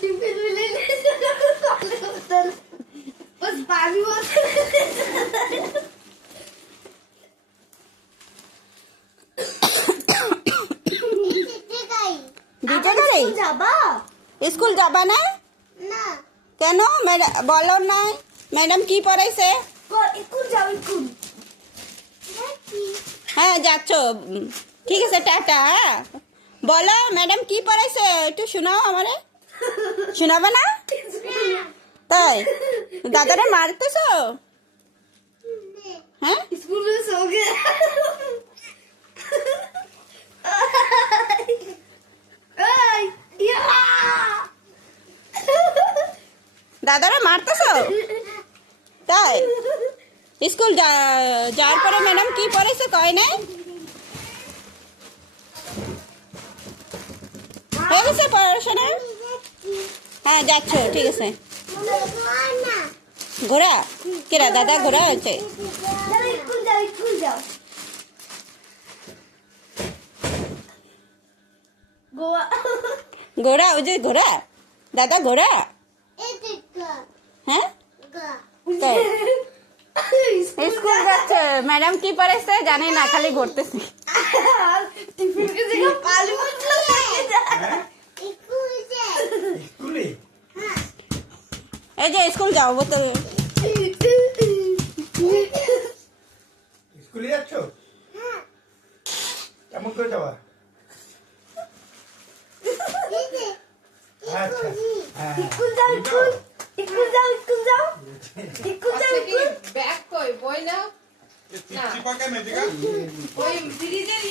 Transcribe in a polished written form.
Tiffin में ले बस पानी স্কুল যাবা না? কেন বলো না ম্যাডাম কি পড়াইছে? হ্যাঁ যাচ্ছ, ঠিক আছে টাটা। বলো ম্যাডাম কি পড়াইছে একটু শোনাও আমারে। শোনাবে না? তাই দাদারা মারতেছ? হ্যাঁ स्कूल में सो गया দাদারা মারতেছ? তাই স্কুল যাওয়ার পরে ম্যাডাম কি পড়াইছে কয় নাই? হয়ে গেছে পড়াশোনা? হ্যাঁ যাচ্ছ, ঠিক আছে। ঘোড়া কেরা দাদা ঘোড়া হয়েছে? ঘোড়া ওই যে ঘোড়া দাদা ঘোড়া। হ্যাঁ স্কুল যাচ্ছে, ম্যাডাম কি পড়াইছে জানি না, খালি ঘুরতেছি। टिफिन की जगह पानी बोतल लेके जा এই যে স্কুল যাও বোতল। স্কুলে যাচ্ছ? কেমন করে যাওয়া? আচ্ছা হ্যাঁ स्कूल जाओ स्कूल जाओ स्कूल जाओ स्कूल जाओ ব্যাগ কই বই নাও চিপচিপা কেন এদিকে? ওই ফ্রিজের